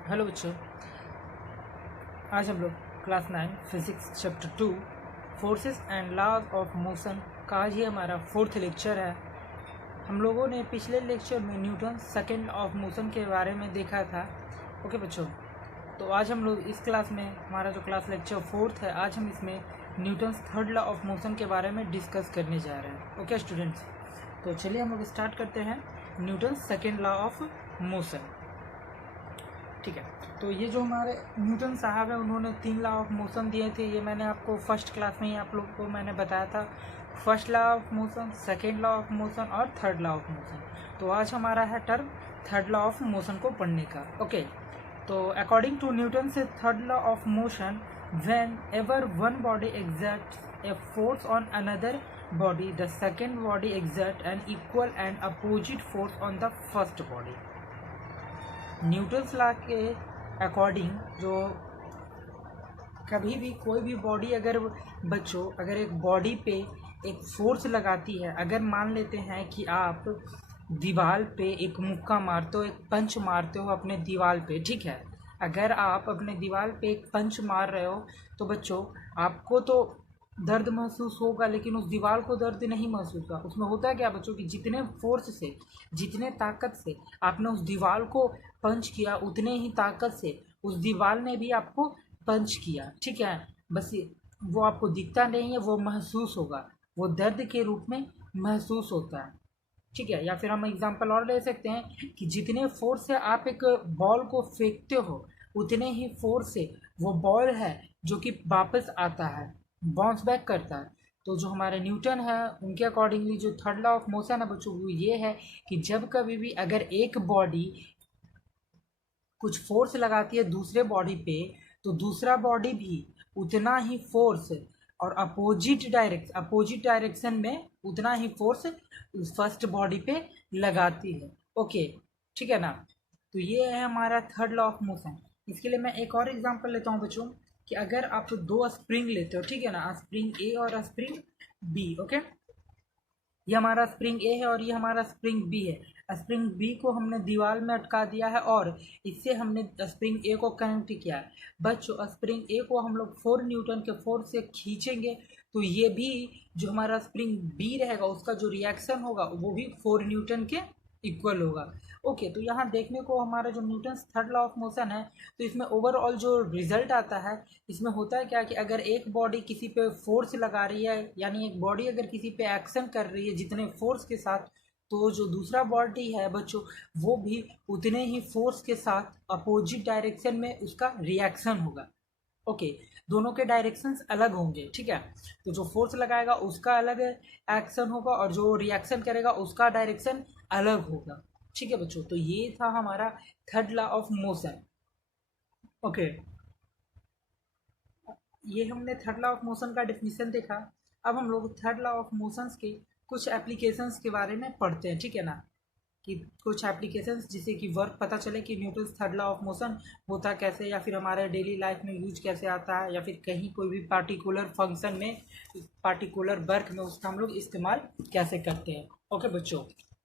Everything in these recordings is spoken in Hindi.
हेलो बच्चों, आज हम लोग class 9 physics chapter 2 forces and laws of motion का आज ये हमारा फोर्थ लेक्चर है। हम लोगों ने पिछले लेक्चर में Newton second law of motion के बारे में देखा था। ओके बच्चों, तो आज हम लोग इस क्लास में हमारा जो क्लास लेक्चर फोर्थ है, आज हम इसमें Newton third law of motion के बारे में डिस्कस करने जा रहे हैं। ओके स्टूडेंट्स, तो चलिए हम लोग स्टार्ट करते हैं Newton second law of motion. ठीक है, तो ये जो हमारे न्यूटन साहब हैं, उन्होंने 3 लॉ ऑफ मोशन दिए थे। ये मैंने आपको फर्स्ट क्लास में ही आप लोग को मैंने बताया था, first law of motion, second law of motion और थर्ड लॉ ऑफ मोशन। तो आज हमारा है term third law of motion को पढ़ने का। ओके, तो अकॉर्डिंग टू न्यूटन से third law of motion, whenever one body exerts a force on another body, the second body exert an equal and opposite force on the first body. Newton's law के अकॉर्डिंग जो कभी भी कोई भी बॉडी अगर एक बॉडी पे एक फोर्स लगाती है, अगर मान लेते हैं कि आप दीवार पे एक मुक्का मारते हो, एक पंच मारते हो अपने दीवार पे, ठीक है। अगर आप अपने दीवार पे एक पंच मार रहे हो तो बच्चों आपको तो दर्द महसूस होगा, लेकिन उस दीवार को दर्द नहीं महसूस होगा। उसमें होता है क्या बच्चों कि जितने फोर्स से, जितने ताकत से आपने उस दीवार को पंच किया, उतने ही ताकत से उस दीवार ने भी आपको पंच किया, ठीक है। बस वो आपको दिखता नहीं है, वो महसूस होगा, वो दर्द के रूप में महसूस होता है, ठीक है। या फिर हम एग्जांपल और ले सकते हैं कि जितने फोर्स से आप एक बॉल को फेंकते हो, उतने ही फोर्स से वो बॉल है जो कि वापस आता है, बाउंस बैक करता है। तो जो हमारे न्यूटन है, उनके अकॉर्डिंगली जो थर्ड लॉ ऑफ मोशन है बच्चों, वो ये है कि जब कभी भी अगर एक बॉडी कुछ फोर्स लगाती है दूसरे बॉडी पे, तो दूसरा बॉडी भी उतना ही फोर्स और अपोजिट डायरेक्शन में उतना ही फोर्स फर्स्ट बॉडी पे लगाती है। ओके, ठीक है ना। तो ये है हमारा थर्ड लॉ ऑफ मोशन। इसके लिए मैं एक और एग्जांपल लेता हूँ बच्चों कि अगर आप 2 स्प्रिंग लेते हो, ठीक है ना, स्प्रिंग ए और स्प्रिंग बी। ओके, ये हमारा स्प्रिंग ए है और ये हमारा स्प्रिंग बी है। स्प्रिंग बी को हमने दीवार में अटका दिया है और इससे हमने स्प्रिंग ए को कनेक्ट किया है। बच्चों स्प्रिंग ए को हम लोग 4 न्यूटन के फोर्स से खींचेंगे तो ये भी जो हमारा स्प्रिंग बी रहेगा, उसका जो रिएक्शन होगा वो भी 4 न्यूटन के इक्वल होगा। ओके, तो यहाँ देखने को हमारा जो Newton third law of motion है, तो इसमें ओवरऑल जो रिजल्ट आता है, इसमें होता है क्या कि अगर एक बॉडी किसी पे फोर्स लगा रही है, यानी एक बॉडी अगर किसी पे एक्शन कर रही है जितने फोर्स के साथ, तो जो दूसरा बॉडी है बच्चों, वो भी उतने ही फोर्स के साथ अपोजिट डायरेक्शन में उसका रिएक्शन होगा। ओके, दोनों के डायरेक्शंस अलग होंगे, ठीक है। तो जो फोर्स लगाएगा उसका अलग एक्शन होगा और जो रिएक्शन करेगा उसका डायरेक्शन अलग होगा, ठीक है बच्चों। तो ये था हमारा third law of motion. Okay, ये हमने थर्ड लॉ ऑफ मोशन का डेफिनेशन देखा। अब हम लोग थर्ड लॉ ऑफ मोशंस के कुछ एप्लीकेशंस के बारे में पढ़ते हैं, ठीक है ना, कि कुछ एप्लीकेशंस जिससे कि वर्क पता चले कि Newton third law of motion होता कैसे, या फिर हमारे डेली लाइफ में यूज कैसे आता है, या फिर कहीं कोई भी पार्टिकुलर फंक्शन में, पार्टिकुलर वर्क में उसका हम लोग इस्तेमाल कैसे करते हैं। ओके बच्चों,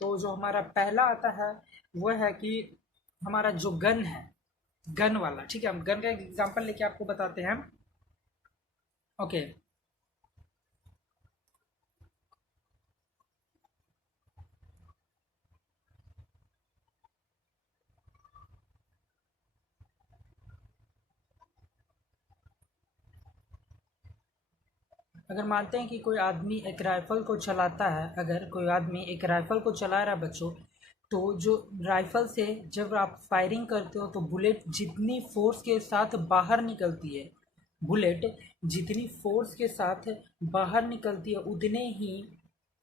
तो जो हमारा पहला आता है वो है कि हमारा जो गन है, गन वाला, ठीक है। हम गन का एक एग्जाम्पल लेके आपको बताते हैं। ओके, अगर मानते हैं कि कोई आदमी एक राइफल को चलाता है, अगर कोई आदमी एक राइफल को चला रहा है बच्चों, तो जो राइफल से जब आप फायरिंग करते हो तो बुलेट जितनी फोर्स के साथ बाहर निकलती है, बुलेट जितनी फोर्स के साथ बाहर निकलती है, उतने ही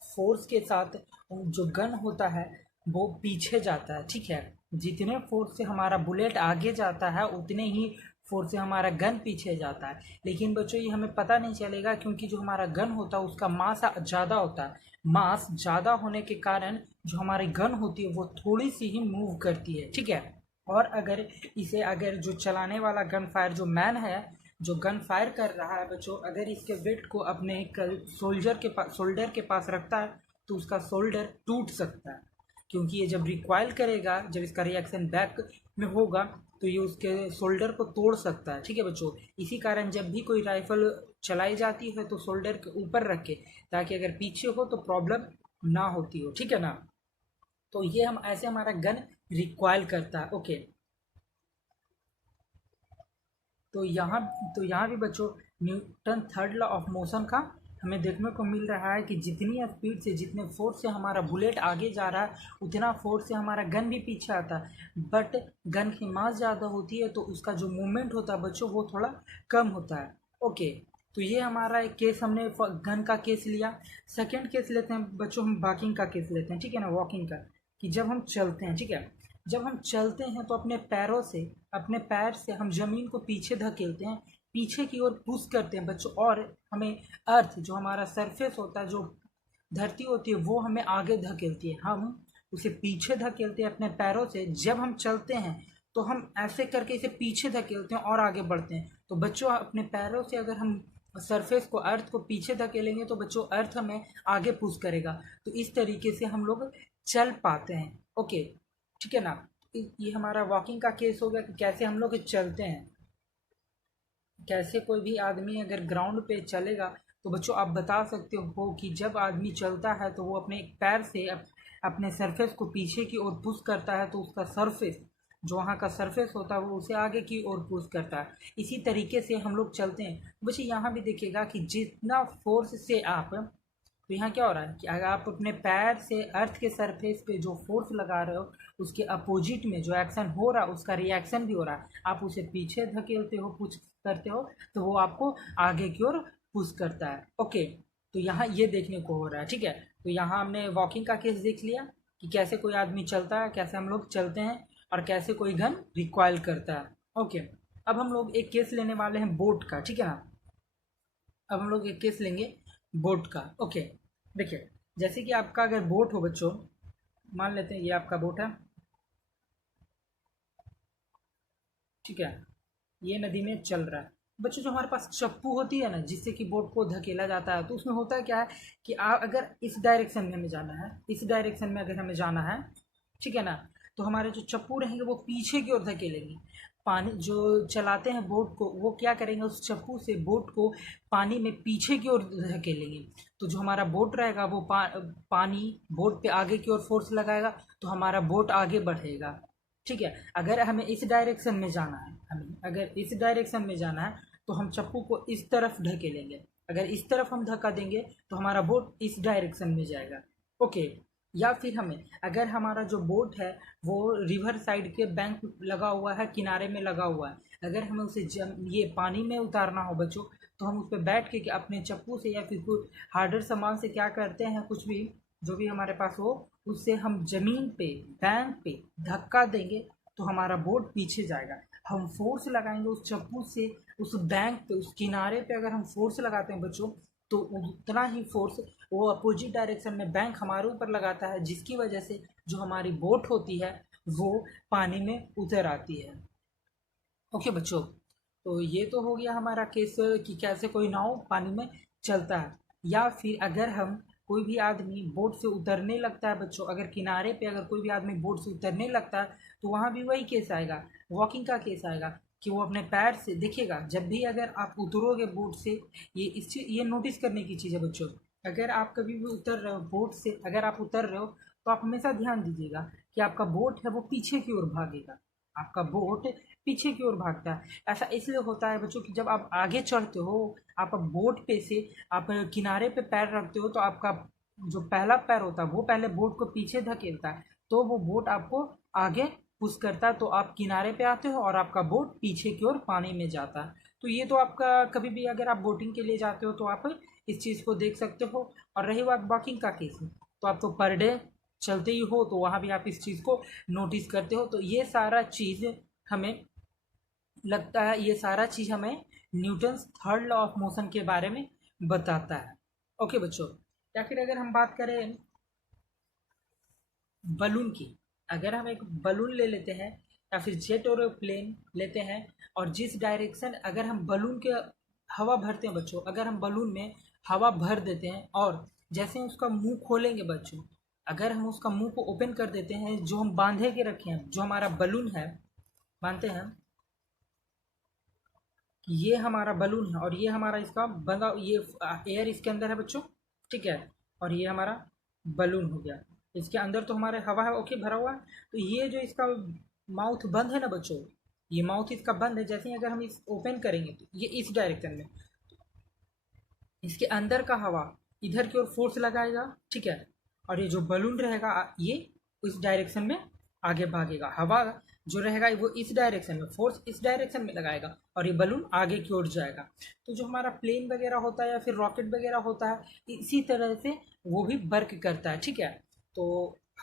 फोर्स के साथ जो गन होता है वो पीछे जाता है, ठीक है। जितने फोर्स से हमारा बुलेट आगे जाता है, उतने ही फोर्स से हमारा गन पीछे जाता है। लेकिन बच्चों ये हमें पता नहीं चलेगा, क्योंकि जो हमारा गन होता है उसका मास ज़्यादा होता है। मास ज़्यादा होने के कारण जो हमारी गन होती है वो थोड़ी सी ही मूव करती है, ठीक है। और अगर जो चलाने वाला गन फायर, जो मैन है जो गन फायर कर रहा है बच्चों, अगर इसके वेट को अपने शोल्डर के पास रखता है तो उसका शोल्डर टूट सकता है। क्योंकि ये जब रिक्वाइल करेगा, जब इसका रिएक्शन बैक में होगा तो ये उसके शोल्डर को तोड़ सकता है। ठीक है बच्चों, इसी कारण जब भी कोई राइफल चलाई जाती है तो शोल्डर के ऊपर रखे, ताकि अगर पीछे हो तो प्रॉब्लम ना होती हो। ठीक है ना, तो ये हम ऐसे हमारा गन रिक्वाइल करता है। ओके, तो यहाँ भी बच्चों Newton third law of motion का हमें देखने को मिल रहा है कि जितनी स्पीड से, जितने फोर्स से हमारा बुलेट आगे जा रहा है, उतना फोर्स से हमारा गन भी पीछे आता है। बट गन की मास ज़्यादा होती है तो उसका जो मूवमेंट होता है बच्चों वो थोड़ा कम होता है। ओके, तो ये हमारा एक केस, हमने गन का केस लिया। सेकेंड केस लेते हैं बच्चों, हम वॉकिंग का केस लेते हैं। ठीक है ना, वॉकिंग का, कि जब हम चलते हैं, ठीक है, जब हम चलते हैं तो अपने पैरों से, अपने पैर से हम ज़मीन को पीछे धकेलते हैं, पीछे की ओर पुश करते हैं बच्चों, और हमें अर्थ, जो हमारा सरफेस होता है, जो धरती होती है, वो हमें आगे धकेलती है, हम उसे पीछे धकेलते हैं अपने पैरों से। जब हम चलते हैं तो हम ऐसे करके इसे पीछे धकेलते हैं और आगे बढ़ते हैं। तो बच्चों अपने पैरों से अगर हम सरफेस को, अर्थ को पीछे धकेलेंगे तो बच्चों अर्थ हमें आगे पुश करेगा। तो इस तरीके से हम लोग चल पाते हैं। ओके, ठीक है ना, ये हमारा वॉकिंग का केस हो गया कि कैसे हम लोग चलते हैं। कैसे कोई भी आदमी अगर ग्राउंड पे चलेगा तो बच्चों आप बता सकते हो कि जब आदमी चलता है तो वो अपने पैर से अपने सरफेस को पीछे की ओर पुश करता है, तो उसका सरफेस, जो वहाँ का सरफेस होता है, वो उसे आगे की ओर पुश करता है। इसी तरीके से हम लोग चलते हैं। बच्चों यहाँ भी देखिएगा कि जितना फोर्स से आप, तो यहाँ क्या हो रहा है कि अगर आप अपने पैर से अर्थ के सरफेस पे जो फोर्स लगा रहे हो, उसके अपोजिट में जो एक्शन हो रहा है उसका रिएक्शन भी हो रहा है। आप उसे पीछे धकेलते हो, पुश करते हो, तो वो आपको आगे की ओर पुश करता है। ओके, तो यहाँ ये देखने को हो रहा है। ठीक है, तो यहाँ हमने वॉकिंग का केस देख लिया कि कैसे कोई आदमी चलता है, कैसे हम लोग चलते हैं, और कैसे कोई गन रिक्वाइल करता है। ओके, अब हम लोग एक केस लेने वाले हैं बोट का। ठीक है ना, अब हम लोग एक केस लेंगे बोट का। ओके, देखिए, जैसे कि आपका अगर बोट हो बच्चों, मान लेते हैं ये आपका बोट है। ठीक है, ये नदी में चल रहा है बच्चों। जो हमारे पास चप्पू होती है ना, जिससे कि बोट को धकेला जाता है, तो उसमें होता है क्या है कि आप अगर इस डायरेक्शन में हमें जाना है, इस डायरेक्शन में अगर हमें जाना है, ठीक है ना, तो हमारे जो चप्पू रहेंगे वो पीछे की ओर धकेलेंगे। पानी, जो चलाते हैं बोट को, वो क्या करेंगे, उस चप्पू से बोट को पानी में पीछे की ओर धकेलेंगे। तो जो हमारा बोट रहेगा वो पानी बोट पे आगे की ओर फोर्स लगाएगा, तो हमारा बोट आगे बढ़ेगा। ठीक है, अगर हमें इस डायरेक्शन में जाना है, हमें अगर इस डायरेक्शन में जाना है तो हम चप्पू को इस तरफ ढकेलेंगे। अगर इस तरफ हम धक्का देंगे तो हमारा बोट इस डायरेक्शन में जाएगा। ओके, या फिर हमें, अगर हमारा जो बोट है वो रिवर साइड के बैंक लगा हुआ है, किनारे में लगा हुआ है, अगर हमें उसे ये पानी में उतारना हो बच्चों, तो हम उस पर बैठ के अपने चप्पू से या फिर कोई हार्डर सामान से क्या करते हैं, कुछ भी जो भी हमारे पास हो, उससे हम जमीन पे, बैंक पे धक्का देंगे तो हमारा बोट पीछे जाएगा। हम फोर्स लगाएंगे उस चप्पू से, उस बैंक पे, उस किनारे पे अगर हम फोर्स लगाते हैं बच्चों, तो उतना ही फोर्स वो अपोजिट डायरेक्शन में बैंक हमारे ऊपर लगाता है, जिसकी वजह से जो हमारी बोट होती है वो पानी में उतर आती है। ओके बच्चों, तो ये तो हो गया हमारा केस कि कैसे कोई नाव पानी में चलता है। या फिर अगर हम, कोई भी आदमी बोट से उतरने लगता है बच्चों, अगर किनारे पे अगर कोई भी आदमी बोट से उतरने लगता है तो वहाँ भी वही केस आएगा, वॉकिंग का केस आएगा, कि वो अपने पैर से, देखिएगा जब भी अगर आप उतरोगे बोट से, ये नोटिस करने की चीज़ है बच्चों। अगर आप कभी भी उतर रहे हो बोट से, अगर आप उतर रहे हो तो आप हमेशा ध्यान दीजिएगा कि आपका बोट है वो पीछे की ओर भागेगा, आपका बोट पीछे की ओर भागता है। ऐसा इसलिए होता है बच्चों कि जब आप आगे चढ़ते हो, आप बोट पे से आप किनारे पे पैर रखते हो, तो आपका जो पहला पैर होता है वो पहले बोट को पीछे धकेलता है, तो वो बोट आपको आगे पुश करता है, तो आप किनारे पे आते हो और आपका बोट पीछे की ओर पानी में जाता है। तो ये तो आपका, कभी भी अगर आप बोटिंग के लिए जाते हो तो आप इस चीज़ को देख सकते हो। और रही बात वॉकिंग का केस, तो आप तो पर डे चलते ही हो, तो वहाँ भी आप इस चीज़ को नोटिस करते हो। तो ये सारा चीज़ हमें लगता है, ये सारा चीज़ हमें Newton's third law of motion के बारे में बताता है। ओके बच्चों, या फिर अगर हम बात करें बलून की, अगर हम एक बलून ले लेते हैं या फिर जेट और प्लेन लेते हैं, और जिस डायरेक्शन, अगर हम बलून के हवा भरते हैं बच्चों, अगर हम बलून में हवा भर देते हैं और जैसे ही उसका मुंह खोलेंगे बच्चों, अगर हम उसका मुंह को ओपन कर देते हैं, जो हम बांधे के रखे हैं, जो हमारा बलून है, मानते हैं कि ये हमारा बलून है और ये हमारा इसका बंधा, ये एयर इसके अंदर है बच्चों, ठीक है, और ये हमारा बलून हो गया। इसके अंदर तो हमारे हवा है, ओके, भरा हुआ है। तो ये जो इसका माउथ बंद है ना बच्चों, ये माउथ इसका बंद है। जैसे ही अगर हम इस ओपन करेंगे तो ये इस डायरेक्शन में, इसके अंदर का हवा इधर की ओर फोर्स लगाएगा, ठीक है, और ये जो बलून रहेगा ये इस डायरेक्शन में आगे भागेगा। हवा जो रहेगा वो इस डायरेक्शन में, फोर्स इस डायरेक्शन में लगाएगा और ये बलून आगे की ओर जाएगा। तो जो हमारा प्लेन वगैरह होता है या फिर रॉकेट वगैरह होता है, इसी तरह से वो भी वर्क करता है, ठीक है। तो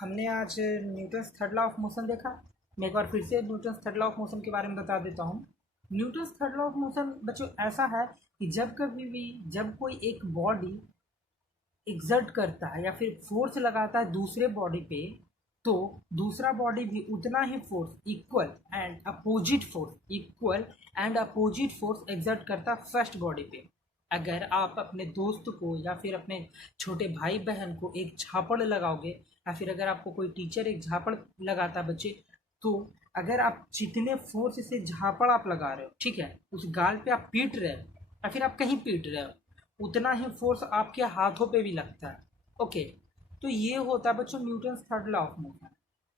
हमने आज Newton's third law of motion देखा। मैं एक बार फिर से Newton's third law of motion के बारे में बता देता हूँ। Newton's third law of motion बच्चों ऐसा है कि जब कभी भी जब कोई एक बॉडी एक्सर्ट करता है या फिर फोर्स लगाता है दूसरे बॉडी पे, तो दूसरा बॉडी भी उतना ही force equal and opposite force exert करता है फर्स्ट बॉडी पे। अगर आप अपने दोस्त को या फिर अपने छोटे भाई बहन को एक झापड़ लगाओगे, या फिर अगर आपको कोई टीचर एक झापड़ लगाता है बच्चे, तो अगर आप जितने फोर्स से झापड़ आप लगा रहे हो, ठीक है, उस गाल पे आप पीट रहे हो या फिर आप कहीं पीट रहे हो, उतना ही फोर्स आपके हाथों पे भी लगता है, ओके। तो ये होता है बच्चों Newton's third law of motion.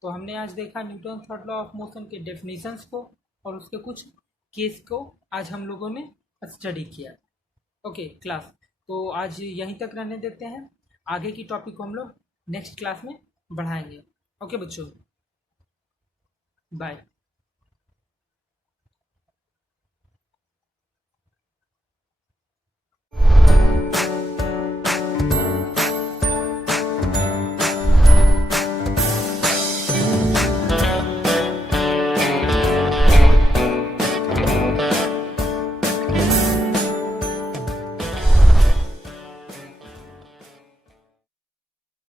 तो हमने आज देखा Newton third law of motion के डेफिनेशंस को और उसके कुछ केस को आज हम लोगों ने स्टडी किया, ओके क्लास। तो आज यहीं तक रहने देते हैं, आगे की टॉपिक को हम लोग नेक्स्ट क्लास में बढ़ाएंगे, ओके बच्चों, बाय।